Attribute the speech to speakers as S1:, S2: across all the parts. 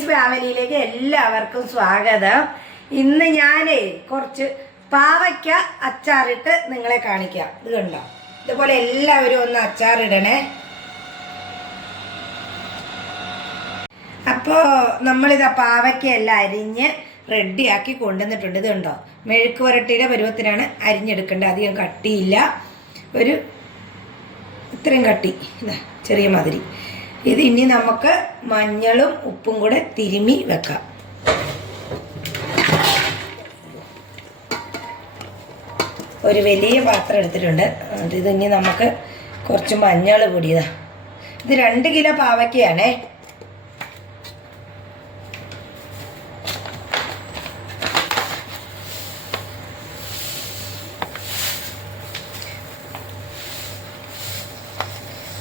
S1: Lilies ഫാമിലിയിലേക്ക് എല്ലാവർക്കും സ്വാഗതം. ഇന്ന് ഞാനേ കുറച്ച് പാവയ്ക്ക അച്ചാറിട്ട് നിങ്ങളെ കാണിക്കാം. ഇത് കണ്ടോ? ഇതുപോലെ എല്ലാവരും ഒന്ന് അച്ചാറിടണേ. അപ്പോൾ നമ്മളിത് പാവയ്ക്കയെല്ലാം അരിഞ്ഞ് റെഡിയാക്കി കൊണ്ടുവന്നിട്ടുണ്ട്. ഇത് കണ്ടോ? മെഴുക്ക് പുരട്ടിയുടെ പരുവത്തിനാണ് അരിഞ്ഞെടുക്കേണ്ടത്. അധികം കട്ടിയില്ല. ഒരു ഇത്രയും കട്ടി. ചെറിയ മാതിരി. ഇത് ഇനി നമുക്ക് മഞ്ഞളും ഉപ്പും കൂടെ തിരുമി വെക്കാം. ഒരു വലിയ പാത്രം എടുത്തിട്ടുണ്ട്. ഇത് ഇനി നമുക്ക് കുറച്ച് മഞ്ഞൾ പൊടിയതാണ് ഇത് രണ്ട് കിലോ പാവയ്ക്കയാണേ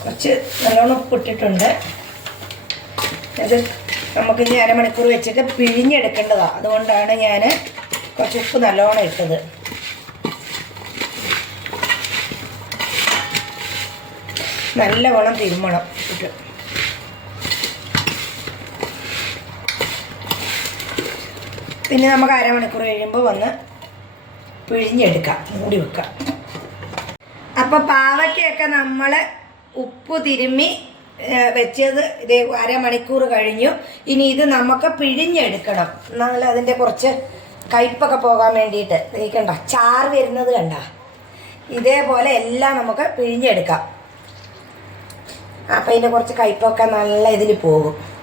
S1: കുറച്ച് നല്ലോണം ഉപ്പിട്ടിട്ടുണ്ട്. ഇത് നമുക്ക് ഇനി അരമണിക്കൂർ വെച്ചിട്ട് പിഴിഞ്ഞെടുക്കേണ്ടതാണ് അതുകൊണ്ടാണ് ഞാൻ കുറച്ച് ഉപ്പ് നല്ലോണം ഇട്ടത്. നല്ലവണ്ണം തിരുമണം ഇട്ട്. പിന്നെ നമുക്ക് അരമണിക്കൂർ കഴിയുമ്പോൾ വന്ന് പിഴിഞ്ഞെടുക്കാം. മൂടി വെക്കാം. അപ്പോൾ പാവയ്ക്കൊക്കെ നമ്മൾ ഉപ്പ് തിരുമ്മി വെച്ചത് ഇത് അരമണിക്കൂർ കഴിഞ്ഞു. ഇനി ഇത് നമുക്ക് പിഴിഞ്ഞെടുക്കണം. എന്നാൽ അതിന്റെ കുറച്ച് കയ്പൊക്കെ പോകാൻ വേണ്ടിയിട്ട് നീക്കണ്ട ചാർ വരുന്നത് കണ്ട. ഇതേപോലെ എല്ലാം നമുക്ക് പിഴിഞ്ഞെടുക്കാം. അപ്പം ഇതിന്റെ കുറച്ച് കയ്പൊക്കെ നല്ല ഇതിൽ പോകും.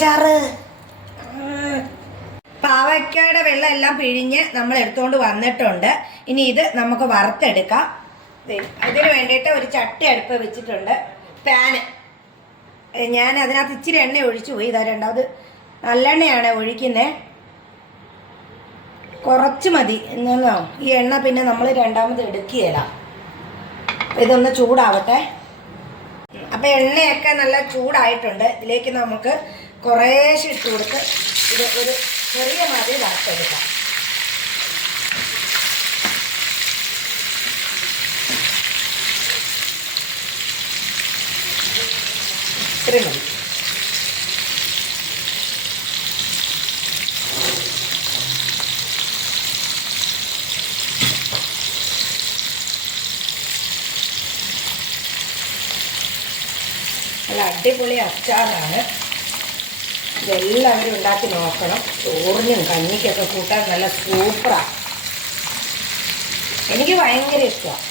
S1: ചാറ്. പാവയ്ക്കയുടെ വെള്ളം എല്ലാം പിഴിഞ്ഞ് നമ്മൾ എടുത്തുകൊണ്ട് വന്നിട്ടുണ്ട്. ഇനി ഇത് നമുക്ക് വറുത്തെടുക്കാം. അതിന് വേണ്ടിയിട്ട് ഒരു ചട്ടി അടുപ്പ് വെച്ചിട്ടുണ്ട്. പാന് ഞാൻ അതിനകത്ത് ഇച്ചിരി എണ്ണ ഒഴിച്ചു പോയി. ഇതാ രണ്ടാമത് നല്ലെണ്ണയാണ് ഒഴിക്കുന്നത് കുറച്ച് മതി. എന്നോ ഈ എണ്ണ പിന്നെ നമ്മൾ രണ്ടാമത് എടുക്കുകയില്ല ഇതൊന്ന് ചൂടാവട്ടെ. അപ്പം എണ്ണയൊക്കെ നല്ല ചൂടായിട്ടുണ്ട്. ഇതിലേക്ക് നമുക്ക് കുറേശ്ശെ ഇട്ട് കൊടുത്ത് ഇത് ഒരു ചെറിയ മാതിരി വറുത്തെടുക്കാം ഇത്രയും മതി. നല്ല അടിപൊളി അച്ചാറാണ്. ഇതെല്ലാവരും ഉണ്ടാക്കി നോക്കണം. ചോറിനും കഞ്ഞിക്കൊക്കെ കൂട്ടാൻ നല്ല സൂപ്പറാണ് എനിക്ക് ഭയങ്കര ഇഷ്ടമാണ്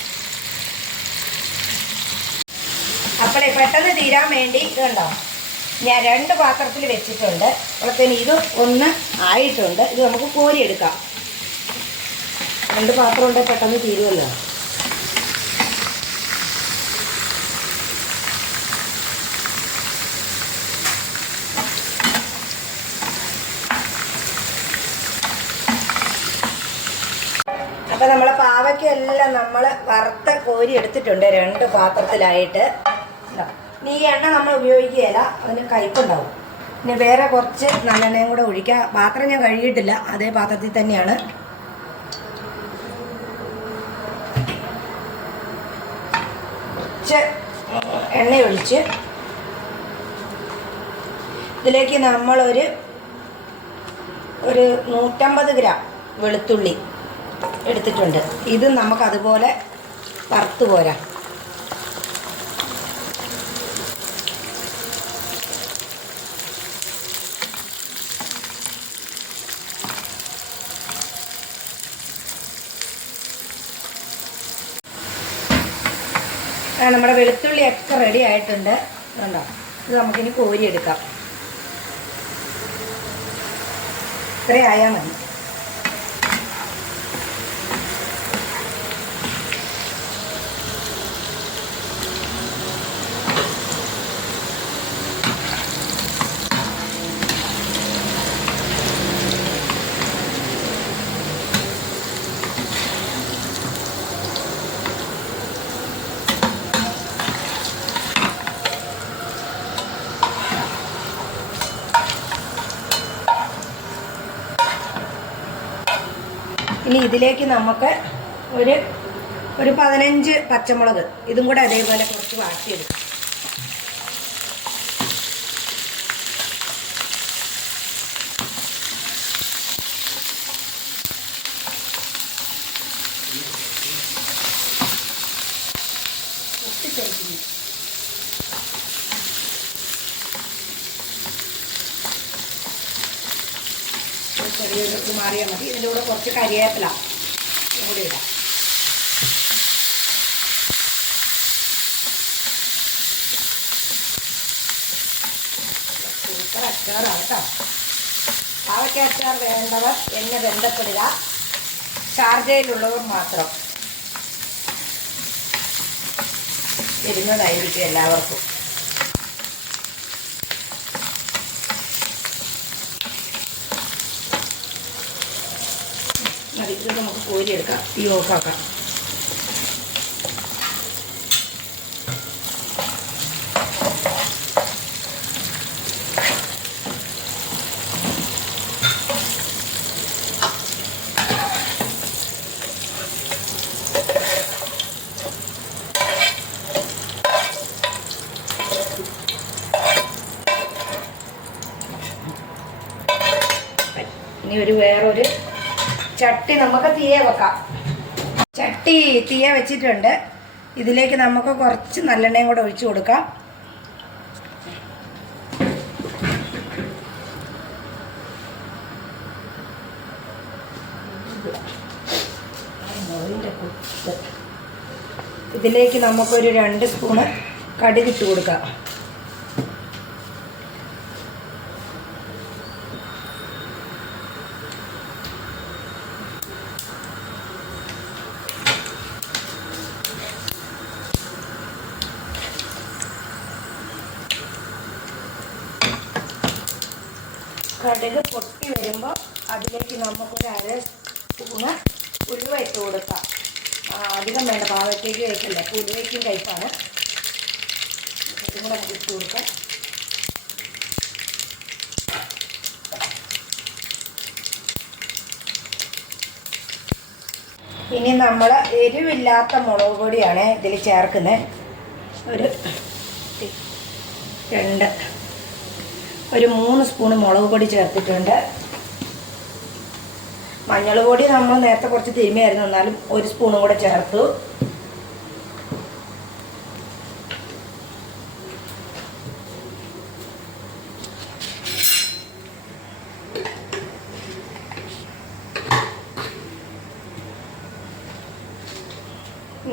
S1: അപ്പോഴേ പെട്ടെന്ന് തീരാൻ വേണ്ടി ഇത് കണ്ടോ ഞാൻ രണ്ട് പാത്രത്തിൽ വെച്ചിട്ടുണ്ട്. അപ്പോഴത്തേന് ഇത് ഒന്ന് ആയിട്ടുണ്ട്. ഇത് നമുക്ക് കോരിയെടുക്കാം. രണ്ട് പാത്രം ഉണ്ടെങ്കിൽ പെട്ടെന്ന് തീരുമല്ലോ അപ്പൊ നമ്മളെ പാവയ്ക്കെല്ലാം നമ്മൾ വറുത്ത കോരി എടുത്തിട്ടുണ്ട് രണ്ട് പാത്രത്തിലായിട്ട്. ഈ എണ്ണ നമ്മൾ ഉപയോഗിക്കുകയില്ല അതിന് കയ്പുണ്ടാവും പിന്നെ വേറെ കുറച്ച് നല്ലെണ്ണയും കൂടെ ഒഴിക്കുക പാത്രം ഞാൻ കഴുകിയിട്ടില്ല അതേ പാത്രത്തിൽ തന്നെയാണ്. കുറച്ച് എണ്ണ ഒഴിച്ച് ഇതിലേക്ക് നമ്മളൊരു ഒരു നൂറ്റമ്പത് ഗ്രാം വെളുത്തുള്ളി എടുത്തിട്ടുണ്ട്. ഇത് നമുക്ക് അതുപോലെ വറുത്ത് പോരാ. നമ്മുടെ വെളുത്തുള്ളി ഒക്കെ റെഡി ആയിട്ടുണ്ട്. കണ്ടോ? ഇത് നമുക്കിനി കോരിയെടുക്കാം. ഇത്രയായാൽ മതി. ഇനി ഇതിലേക്ക് നമുക്ക് ഒരു ഒരു പതിനഞ്ച് പച്ചമുളക് ഇതും കൂടെ അതേപോലെ കുറച്ച് വാട്ടിയെടുക്കും. ഒട്ടിച്ചേക്കുന്നു ഇത് മാറിയാൽ മതി. ഇതിന്റെ കൂടെ കുറച്ച് കരിയേപ്പില കൂടി ഇടാം. സൂപ്പർ അച്ചാറാണ് കേട്ടോ. പാവയ്ക്ക അച്ചാർ വേണ്ടവർ എന്നെ ബന്ധപ്പെടുക. ഷാർജയിലുള്ളവർ മാത്രം. ഇരുന്നതായിരിക്കും എല്ലാവർക്കും മതി ഇത് നമുക്ക് കോരിയെടുക്കാം. തീ ഓഫാക്കാം ഇനി ഒരു വേറൊരു ചട്ടി നമുക്ക് തീയെ വെക്കാം. ചട്ടി തീയെ വെച്ചിട്ടുണ്ട്. ഇതിലേക്ക് നമുക്ക് കുറച്ച് നല്ലെണ്ണയും കൂടെ ഒഴിച്ചു കൊടുക്കാം. ഇതിലേക്ക് നമുക്കൊരു രണ്ട് സ്പൂണ് കടുകിട്ട് കൊടുക്കാം. കടുക് പൊട്ടി വരുമ്പോൾ അതിലേക്ക് നമുക്കൊരു അര സ്പൂണ് ഉലുവ ഇട്ട് കൊടുക്കാം അധികം വേണ്ട പാകത്തേക്ക് വയ്ക്കില്ല അപ്പോൾ ഉലുവയ്ക്കും കഴിപ്പാണ് ഇതും കൂടെ നമുക്ക് ഇട്ട് കൊടുക്കാം. ഇനി നമ്മൾ എരിവില്ലാത്ത മുളക് പൊടിയാണ് ഇതിൽ ചേർക്കുന്നത് ഒരു രണ്ട്. ഒരു മൂന്ന് സ്പൂൺ മുളക് പൊടി ചേർത്തിട്ടുണ്ട്. മഞ്ഞൾ പൊടി നമ്മൾ നേരത്തെ കുറച്ച് തിരുമിയായിരുന്നു എന്നാലും ഒരു സ്പൂണും കൂടെ ചേർത്തു.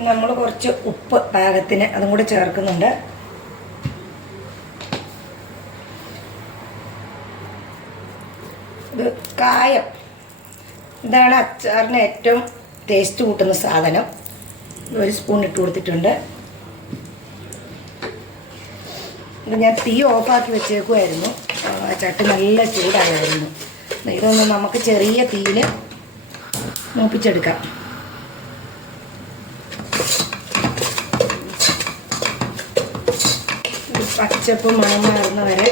S1: നമ്മൾ കുറച്ച് ഉപ്പ് പാകത്തിന് അതും കൂടെ ചേർക്കുന്നുണ്ട്. ഇത് കായം. ഇതാണ് അച്ചാറിന് ഏറ്റവും ടേസ്റ്റ് കൂട്ടുന്ന സാധനം. ഒരു സ്പൂൺ ഇട്ട് കൊടുത്തിട്ടുണ്ട്. ഇത് ഞാൻ തീ ഓഫാക്കി വെച്ചേക്കുമായിരുന്നു ചട്ടി നല്ല ചൂടായിരുന്നു. ഇതൊന്ന് നമുക്ക് ചെറിയ തീയിൽ മൂപ്പിച്ചെടുക്കാം. പച്ചപ്പ് മണം മാറുന്ന വരെ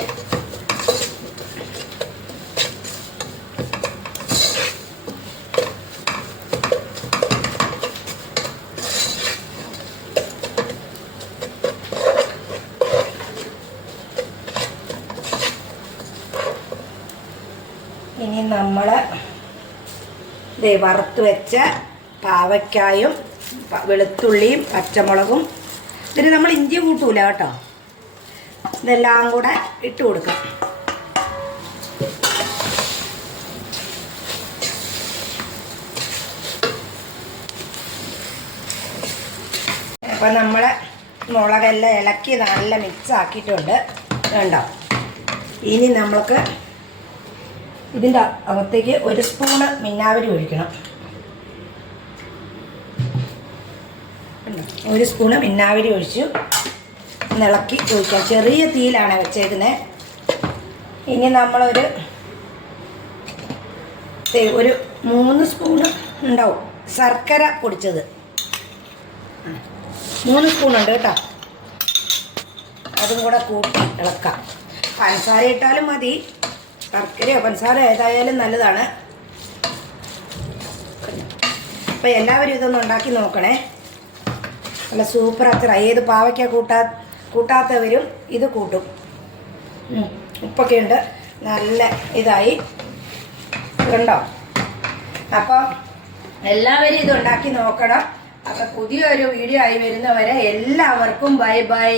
S1: ഇനി നമ്മൾ ദേ വറുത്ത് വെച്ച പാവയ്ക്കായും വെളുത്തുള്ളിയും പച്ചമുളകും. ഇതിന് നമ്മൾ ഇഞ്ചി കൂട്ടൂല കേട്ടോ. ഇതെല്ലാം കൂടെ ഇട്ട് കൊടുക്കാം. അപ്പം നമ്മൾ മുളകെല്ലാം ഇളക്കി നല്ല മിക്സ് ആക്കിയിട്ടുണ്ട്. വേണ്ട ഇനി നമ്മൾക്ക് ഇതിന്റെ അകത്തേക്ക് ഒരു സ്പൂണ് മിന്നാവരി ഒഴിക്കണം? ഒരു സ്പൂണ് മിന്നാവരി ഒഴിച്ചു. ഇളക്കി ഒഴിക്കാം ചെറിയ തീയിലാണ് വെച്ചേക്കുന്നത് ഇനി നമ്മളൊരു ഒരു മൂന്ന് സ്പൂണ് ഉണ്ടാവും. ശർക്കര പൊടിച്ചത്. മൂന്ന് സ്പൂണുണ്ട് കേട്ടോ. അതും കൂടെ കൂട്ടി ഇളക്കാം. പഞ്ചസാര ഇട്ടാലും മതി. ശർക്കരയോ പഞ്ചസാര ഏതായാലും നല്ലതാണ്. അപ്പോൾ എല്ലാവരും ഇതൊന്ന് ഉണ്ടാക്കി നോക്കണേ. നല്ല സൂപ്പർ അത്ര ഏത് പാവയ്ക്ക കൂട്ടാ കൂട്ടാത്തവരും ഇത് കൂട്ടും. ഉപ്പൊക്കെ ഉണ്ട്. നല്ല ഇതായി. കണ്ടോ? അപ്പോൾ എല്ലാവരും ഇത് ഉണ്ടാക്കി നോക്കണം. അപ്പം പുതിയൊരു വീഡിയോ ആയി വരുന്നവരെ എല്ലാവർക്കും ബൈ ബൈ.